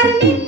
Thank you.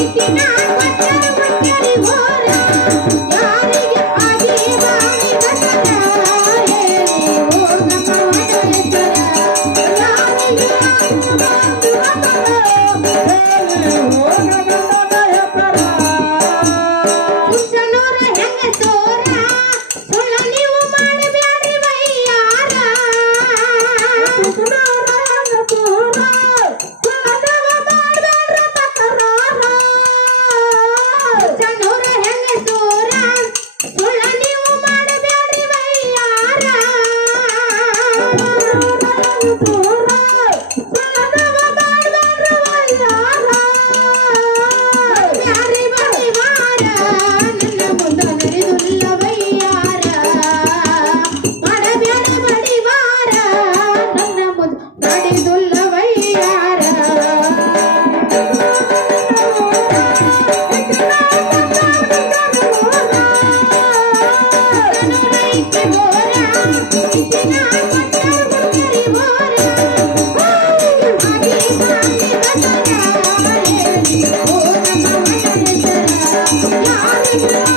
कितना मच्छर मच्छर हो रहा Thank you.